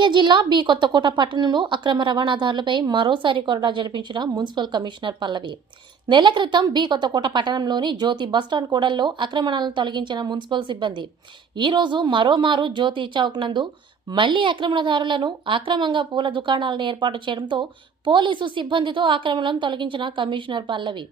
అన్నమయ్య జిల్లా బి కొత్తకోట పట్టణంలో అక్రమ రవాణాదారులపై మరోసారి కొరడా జరిపించిన మున్సిపల్ కమిషనర్ పల్లవి. నెల క్రితం బి కొత్తకోట పట్టణంలోని జ్యోతి బస్టాండ్ కూడల్లో ఆక్రమణలను తొలగించిన మున్సిపల్ సిబ్బంది ఈరోజు మరోమారు జ్యోతి చౌక్ నందు మళ్లీ ఆక్రమణదారులను అక్రమంగా పూల దుకాణాలను ఏర్పాటు చేయడంతో పోలీసు సిబ్బందితో ఆక్రమణలను తొలగించిన కమిషనర్ పల్లవి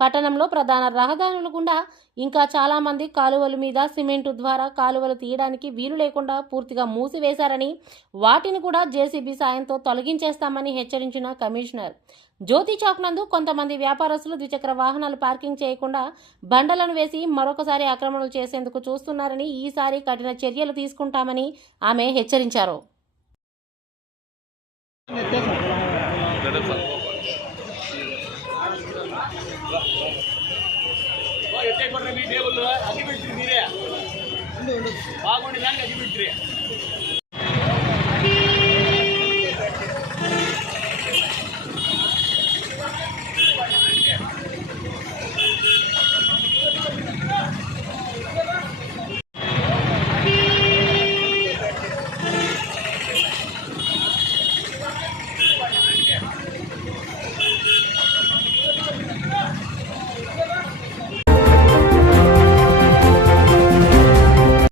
పట్టణంలో ప్రధాన రహదారుల గుండా ఇంకా చాలా మంది కాలువల మీద సిమెంటు ద్వారా కాలువలు తీయడానికి వీలు లేకుండా పూర్తిగా మూసివేశారని, వాటిని కూడా జేసీబీ సాయంతో తొలగించేస్తామని హెచ్చరించిన కమిషనర్ జ్యోతి చౌక్ నందు కొంతమంది వ్యాపారస్తులు ద్విచక్ర వాహనాలు పార్కింగ్ చేయకుండా బండలను వేసి మరొకసారి ఆక్రమణలు చేసేందుకు చూస్తున్నారని, ఈసారి కఠిన చర్యలు తీసుకుంటామని ఆమె హెచ్చరించారు. ಟೇಬಲ್ ಅಗಿ ಬಿಡ್ತೀರಿ ನೀರೇ ಬಾಗುಂಡಿ ನನಗೆ ಅಗಿ ಬಿಡ್ತೀರಿ